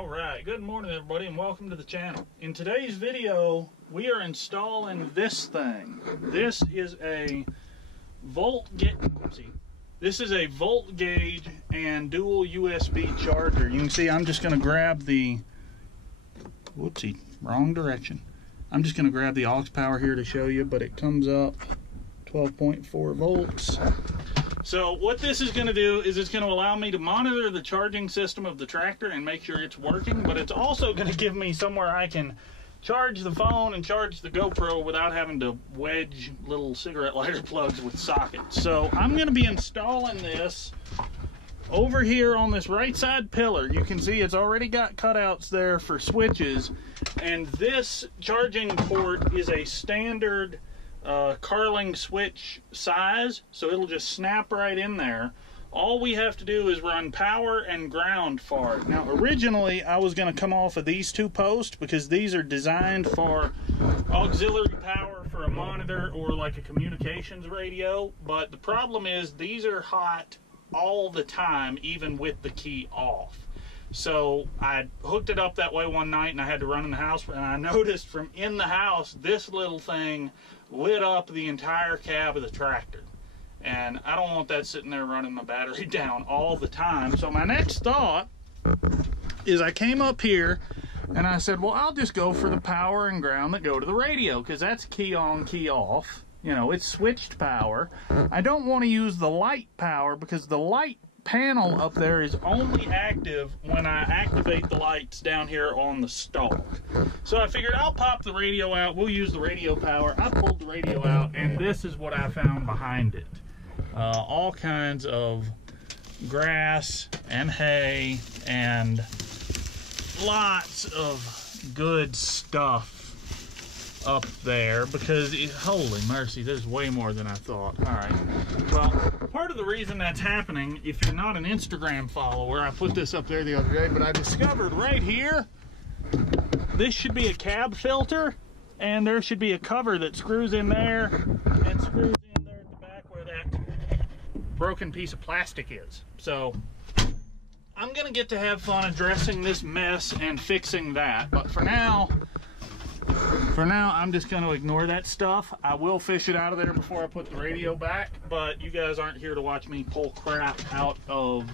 Alright, good morning everybody and welcome to the channel. In today's video, we are installing this thing. This is a volt gauge and dual USB charger. You can see I'm just going to grab the, whoopsie, wrong direction. I'm just going to grab the aux power here to show you, but it comes up 12.4 volts. So what this is going to do is it's going to allow me to monitor the charging system of the tractor and make sure it's working, but it's also going to give me somewhere I can charge the phone and charge the GoPro without having to wedge little cigarette lighter plugs with sockets. So I'm going to be installing this over here on this right side pillar. You can see it's already got cutouts there for switches, and this charging port is a standard Carling switch size, so it'll just snap right in there. All we have to do is run power and ground for it. Now originally I was going to come off of these two posts because these are designed for auxiliary power for a monitor or like a communications radio, but the problem is these are hot all the time, even with the key off. So I hooked it up that way one night and I had to run in the house, and I noticed from in the house this little thing lit up the entire cab of the tractor, and I don't want that sitting there running my battery down all the time. So my next thought is I came up here and I said, well, I'll just go for the power and ground that go to the radio, because that's key on, key off. You know, it's switched power. I don't want to use the light power because the light panel up there is only active when I activate the lights down here on the stalk. So I figured I'll pop the radio out. We'll use the radio power. I pulled the radio out, and this is what I found behind it. All kinds of grass and hay and lots of good stuff up there, because holy mercy, there's way more than I thought. All right, well, part of the reason that's happening, if you're not an Instagram follower, I put this up there the other day, but I discovered right here, this should be a cab filter, and there should be a cover that screws in there and screws in there at the back where that broken piece of plastic is. So I'm gonna get to have fun addressing this mess and fixing that, but for now I'm just going to ignore that stuff. I will fish it out of there before I put the radio back, but you guys aren't here to watch me pull crap out of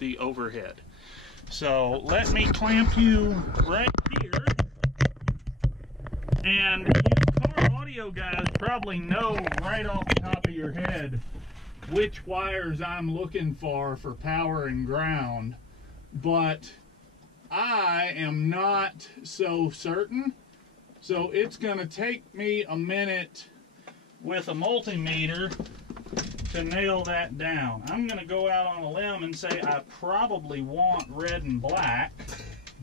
the overhead. So let me clamp you right here. And you car audio guys probably know right off the top of your head which wires I'm looking for power and ground, but I am not so certain. So it's going to take me a minute with a multimeter to nail that down. I'm going to go out on a limb and say I probably want red and black,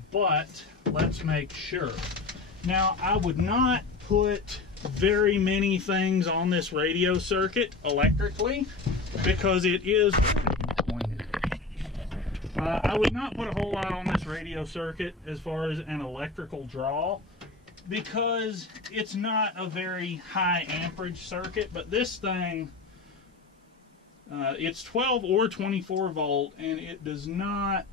but let's make sure. Now, I would not put very many things on this radio circuit electrically because it is I would not put a whole lot on this radio circuit as far as an electrical draw, because it's not a very high amperage circuit. But this thing, it's 12 or 24 volt, and it does not,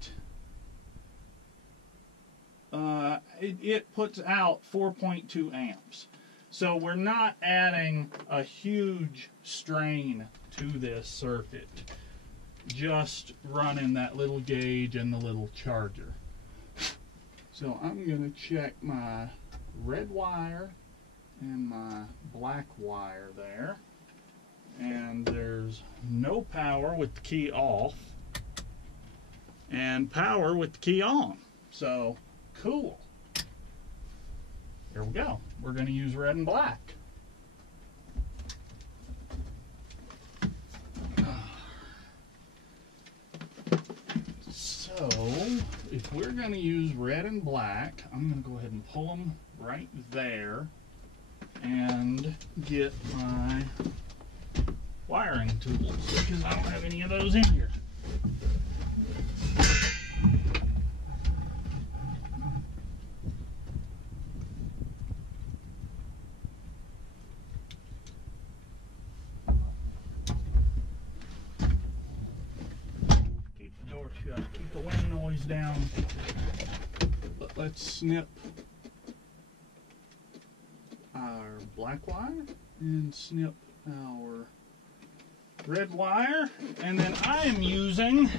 it puts out 4.2 amps. So we're not adding a huge strain to this circuit, just running that little gauge and the little charger. So I'm going to check my red wire and my black wire there, and there's no power with the key off and power with the key on. So cool. Here we go. We're going to use red and black. So if we're going to use red and black, I'm going to go ahead and pull them right there and get my wiring tools, because I don't have any of those in here. Keep the door shut, keep the wind noise down. let's snip our black wire and snip our red wire, and then I am using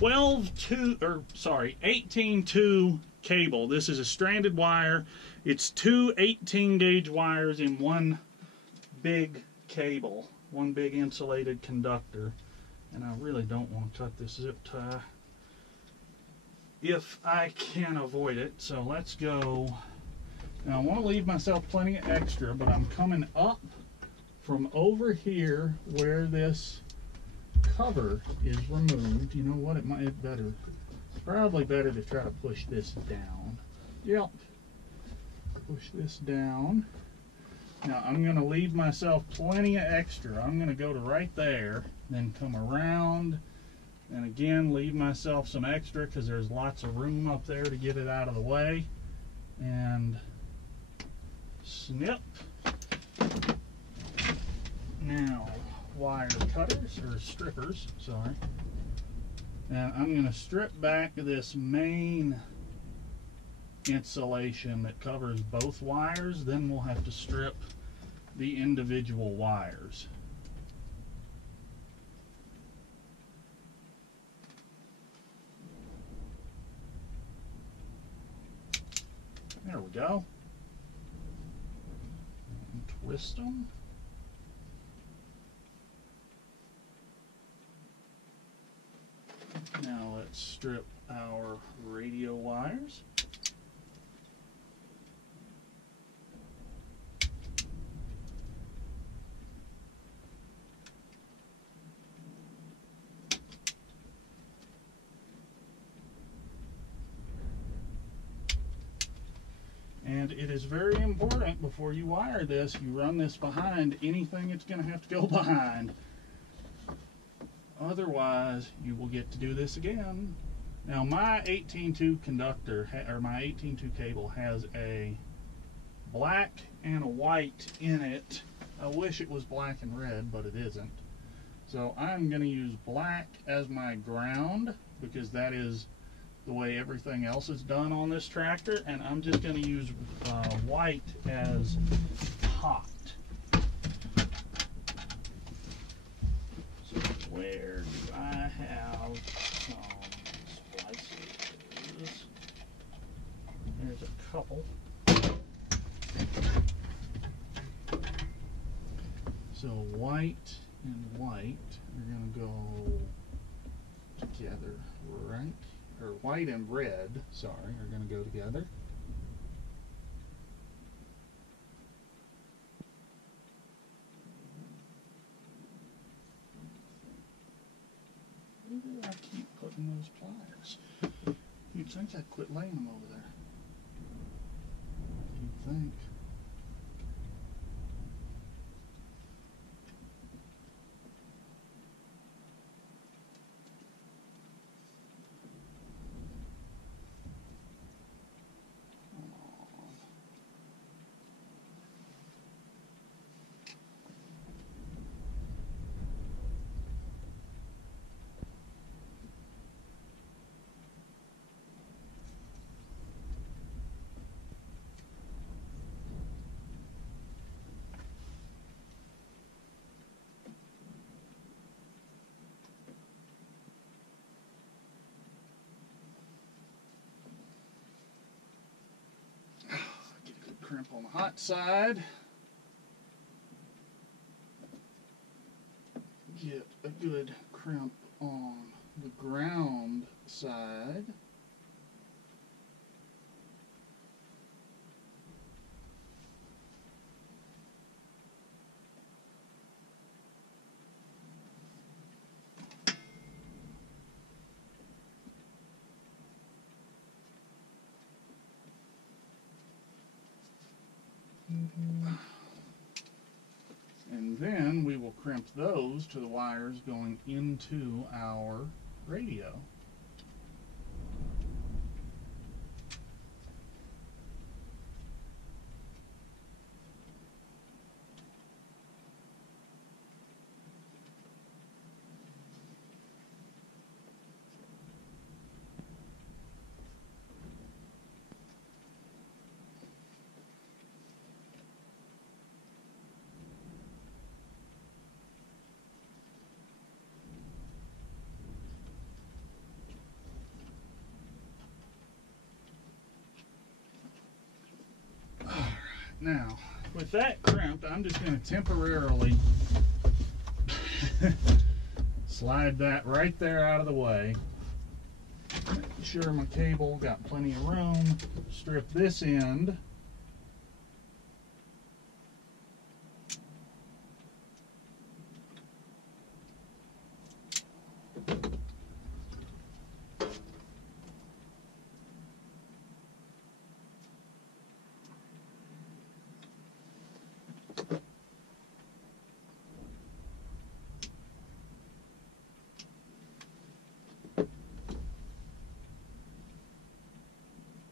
18-2 cable. This is a stranded wire. It's two 18 gauge wires in one big cable, one big insulated conductor. And I really don't want to cut this zip tie if I can avoid it. So let's go. Now I want to leave myself plenty of extra, but I'm coming up from over here where this cover is removed. You know what? It's probably better to try to push this down. Yep. Push this down. Now I'm going to leave myself plenty of extra. I'm going to go to right there, then come around, and again leave myself some extra because there's lots of room up there to get it out of the way. And snip. Now, wire cutters, or strippers, sorry. Now I'm going to strip back this main insulation that covers both wires, then we'll have to strip the individual wires. There we go. And twist them. Now let's strip our radio wires. And it is very important before you wire this, you run this behind anything it's going to have to go behind. Otherwise, you will get to do this again. Now, my 18-2 conductor, or my 18-2 cable, has a black and a white in it. I wish it was black and red, but it isn't. So I'm going to use black as my ground, because that is the way everything else is done on this tractor, and I'm just going to use white as hot. So where do I have some splices? There's a couple. So white and white are going to go together, right? Or white and red, sorry, are going to go together. Where do I keep putting those pliers? You'd think I'd quit laying them over there. You'd think. Crimp on the hot side. Get a good crimp on the ground side. And then we will crimp those to the wires going into our radio. Now, with that crimped, I'm just going to temporarily slide that right there out of the way. Make sure my cable got plenty of room. Strip this end.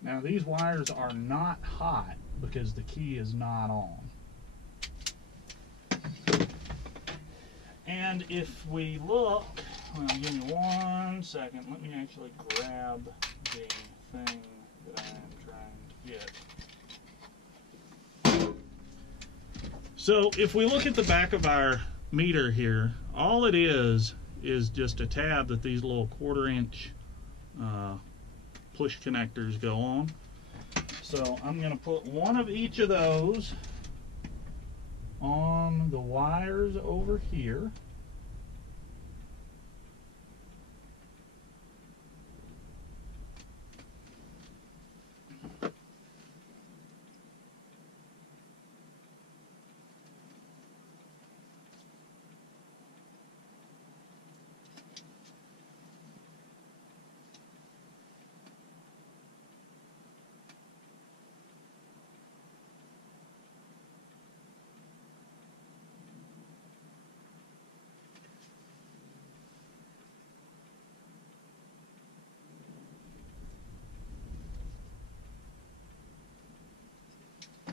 Now these wires are not hot because the key is not on. And if we look, well, give me 1 second. Let me actually grab the thing that I am trying to get. So if we look at the back of our meter here, all it is just a tab that these little 1/4 inch push connectors go on. So I'm going to put one of each of those on the wires over here.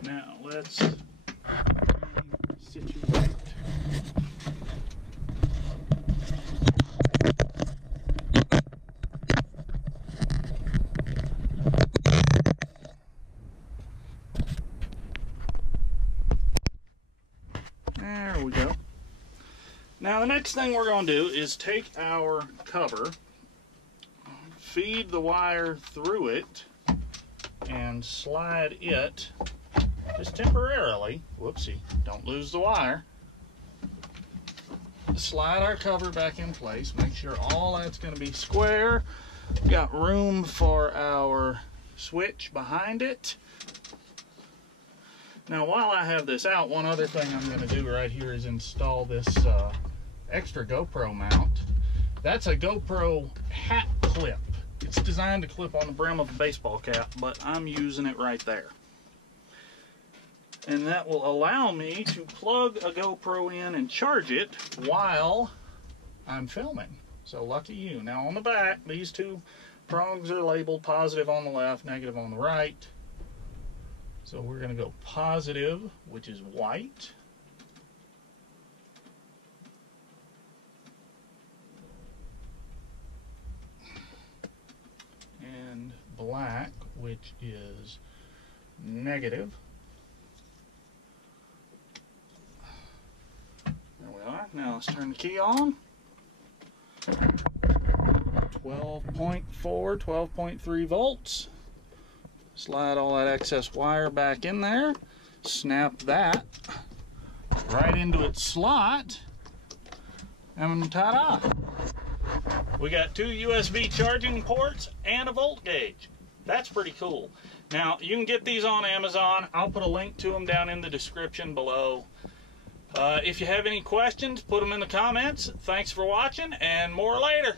Now let's situate. There we go. Now the next thing we're going to do is take our cover, feed the wire through it, and slide it just temporarily. Whoopsie, don't lose the wire. Slide our cover back in place. Make sure all that's going to be square. Got room for our switch behind it. Now while I have this out, one other thing I'm going to do right here is install this extra GoPro mount. That's a GoPro hat clip. It's designed to clip on the brim of a baseball cap, but I'm using it right there. And that will allow me to plug a GoPro in and charge it while I'm filming. So lucky you. Now on the back, these two prongs are labeled positive on the left, negative on the right. So we're going to go positive, which is white. And black, which is negative. There we are. Now let's turn the key on. 12.4, 12.3 volts. Slide all that excess wire back in there. Snap that right into its slot. And ta-da! We got 2 USB charging ports and a volt gauge. That's pretty cool. Now, you can get these on Amazon. I'll put a link to them down in the description below. If you have any questions, put them in the comments. Thanks for watching, and more later.